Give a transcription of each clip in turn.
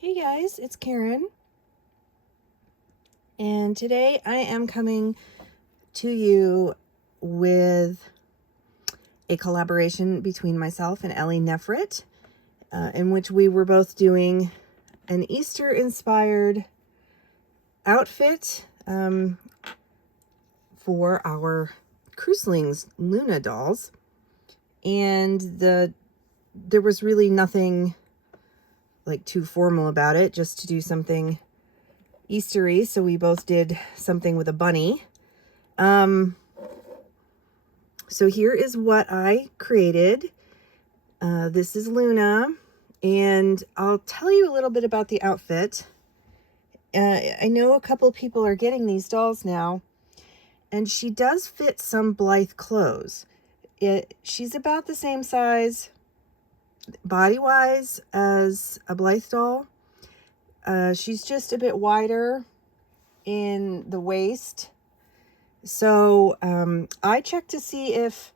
Hey guys, it's Karen, and today I am coming to you with a collaboration between myself and Ellie Nefrit, in which we were both doing an Easter-inspired outfit for our Kruselings Luna dolls, and there was really nothing like too formal about it, just to do something Eastery, so we both did something with a bunny. So here is what I created. This is Luna, and I'll tell you a little bit about the outfit. I know a couple people are getting these dolls now, and she does fit some Blythe clothes. She's about the same size body-wise as a Blythe doll. She's just a bit wider in the waist. So I checked to see if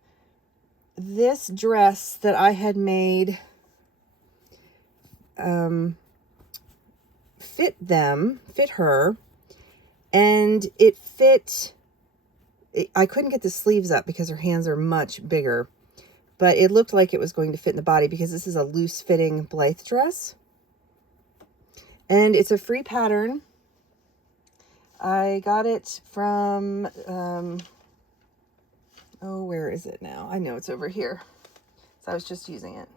this dress that I had made fit her, and it fit. I couldn't get the sleeves up because her hands are much bigger, but it looked like it was going to fit in the body because this is a loose-fitting Blythe dress. And it's a free pattern. I got it from, oh, where is it now? I know it's over here. So I was just using it.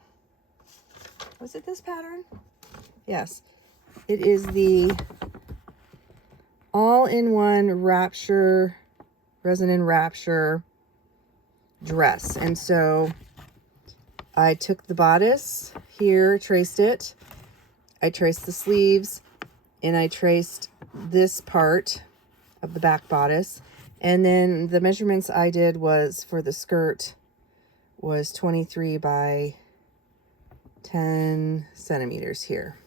Was it this pattern? Yes. It is the all-in-one Rapture, Resin and Rapture dress. And so I took the bodice here, traced it. I traced the sleeves, and I traced this part of the back bodice. And then the measurements I did was for the skirt was 23 by 10 centimeters here.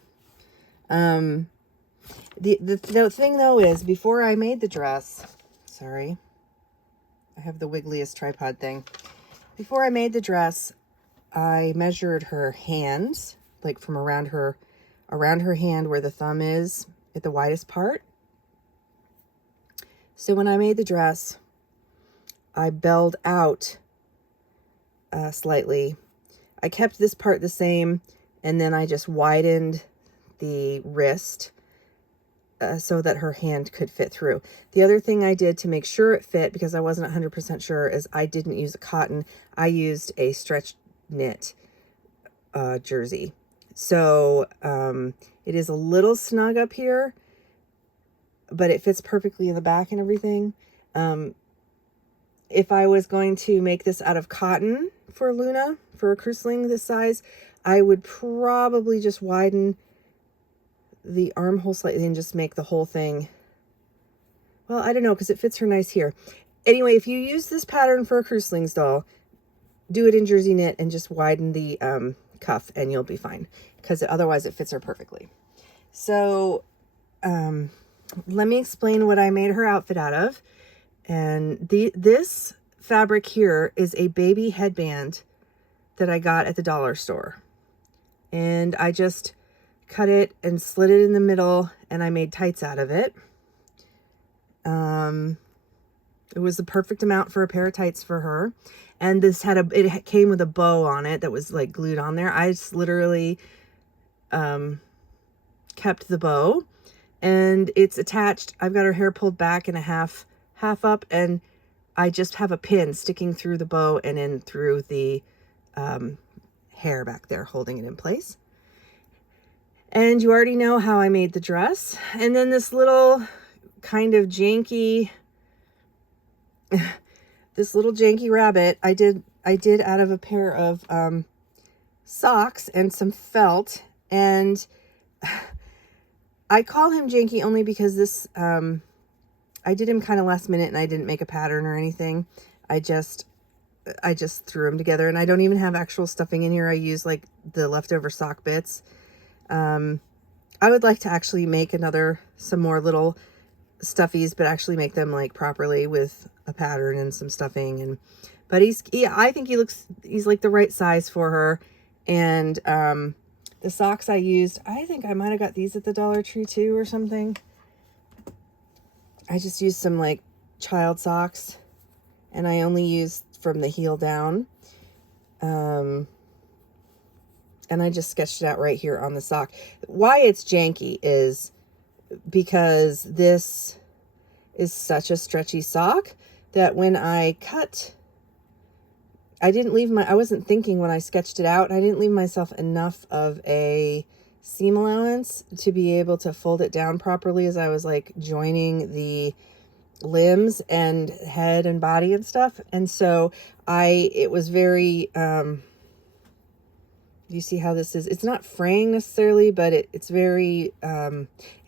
The thing though is, before I made the dress, sorry, I have the wiggliest tripod thing. Before I made the dress, I measured her hands, like from around her hand where the thumb is at the widest part. So when I made the dress, I belled out slightly. I kept this part the same, and then I just widened the wrist so that her hand could fit through. The other thing I did to make sure it fit, because I wasn't 100% sure, is I didn't use a cotton. I used a stretch knit jersey. So it is a little snug up here, but it fits perfectly in the back and everything. If I was going to make this out of cotton for Luna, for a Kruseling this size, I would probably just widen the armhole slightly and just make the whole thing, well, I don't know, because it fits her nice here. Anyway, if you use this pattern for a Kruselings doll, do it in jersey knit and just widen the cuff and you'll be fine, because otherwise it fits her perfectly. So let me explain what I made her outfit out of. And this fabric here is a baby headband that I got at the dollar store, and I just cut it and slit it in the middle, and I made tights out of it. It was the perfect amount for a pair of tights for her. And this it came with a bow on it that was like glued on there. I just literally kept the bow, and it's attached. I've got her hair pulled back and a half up, and I just have a pin sticking through the bow and in through the hair back there, holding it in place. And you already know how I made the dress. And then this little kind of janky this little janky rabbit I did out of a pair of socks and some felt. And I call him janky only because this I did him kind of last minute, and I didn't make a pattern or anything. I just threw them together, and I don't even have actual stuffing in here. I use like the leftover sock bits. I would like to actually make some more little stuffies, but actually make them like properly with a pattern and some stuffing. But I think he's like the right size for her. And The socks I used, I think I might have got these at the Dollar Tree too or something. I just used some like child socks, and I only used from the heel down. And I just sketched it out right here on the sock. Why it's janky is because this is such a stretchy sock that when I cut, I wasn't thinking when I sketched it out, I didn't leave myself enough of a seam allowance to be able to fold it down properly as I was like joining the limbs and head and body and stuff. And so it was very, you see how this is, it's not fraying necessarily, but it's very,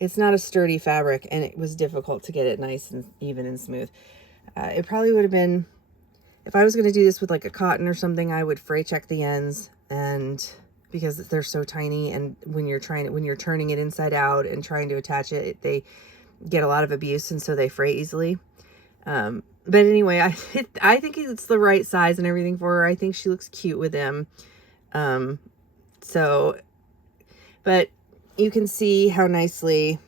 it's not a sturdy fabric, and it was difficult to get it nice and even and smooth. It probably would have been, if I was going to do this with like a cotton or something, I would fray check the ends, and because they're so tiny, and when you're turning it inside out and trying to attach it, they get a lot of abuse, and so they fray easily. But anyway, I think it's the right size and everything for her. I think she looks cute with them. So, but you can see how nicely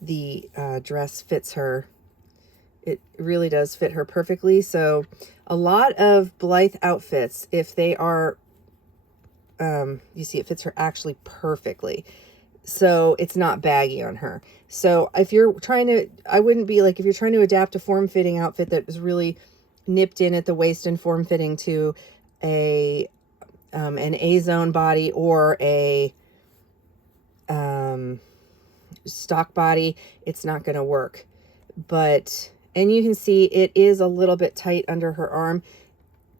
the dress fits her. It really does fit her perfectly. So a lot of Blythe outfits, if they are, you see it fits her actually perfectly. So it's not baggy on her. So if you're trying to, I wouldn't be like, if you're trying to adapt a form-fitting outfit that is really nipped in at the waist and form-fitting to an A-zone body or a stock body, it's not going to work. But, and you can see it is a little bit tight under her arm.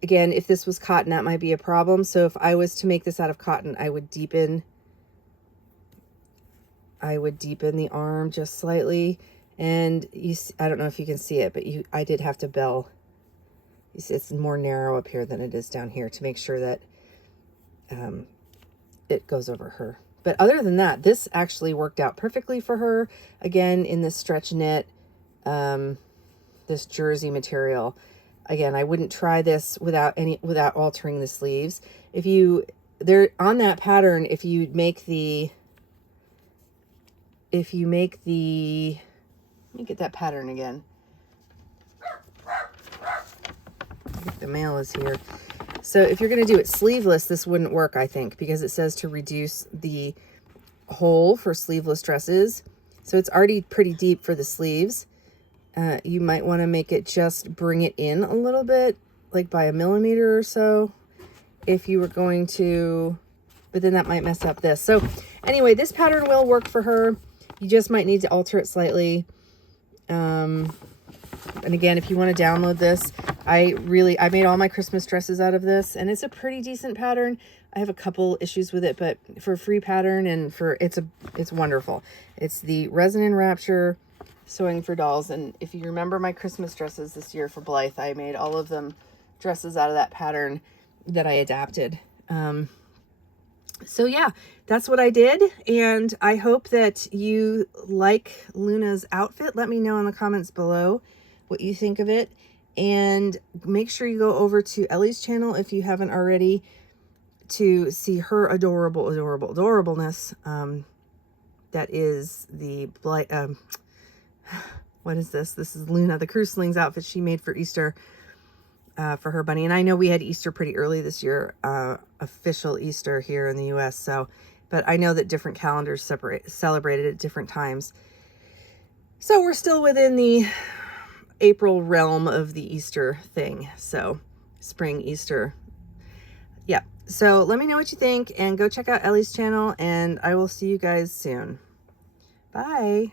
Again, if this was cotton, that might be a problem. So if I was to make this out of cotton, I would deepen the arm just slightly. And you see, I don't know if you can see it, but I did have to bell. You see, it's more narrow up here than it is down here to make sure that it goes over her. But other than that, this actually worked out perfectly for her. Again, in this stretch knit, this jersey material. Again, I wouldn't try this without altering the sleeves. On that pattern, if you make the, let me get that pattern again. I think the male is here. So if you're going to do it sleeveless, this wouldn't work, I think, because it says to reduce the hole for sleeveless dresses. So it's already pretty deep for the sleeves. You might want to make it just bring it in a little bit, like by 1 millimeter or so, if you were going to, but then that might mess up this. So anyway, this pattern will work for her. You just might need to alter it slightly. And again, if you want to download this, I made all my Christmas dresses out of this, and it's a pretty decent pattern. I have a couple issues with it, but for a free pattern and it's wonderful. It's the Resin and Rapture Sewing for Dolls. And if you remember my Christmas dresses this year for Blythe, I made all of them dresses out of that pattern that I adapted. So yeah, that's what I did. And I hope that you like Luna's outfit. Let me know in the comments below what you think of it. And make sure you go over to Ellie's channel if you haven't already to see her adorableness. That is the what is this? This is Luna, the Kruselings outfit she made for Easter for her bunny. And I know we had Easter pretty early this year, official Easter here in the US. So, but I know that different calendars celebrated at different times. So we're still within the April realm of the Easter thing. So spring, Easter. Yeah. So let me know what you think and go check out Ellie's channel, and I will see you guys soon. Bye.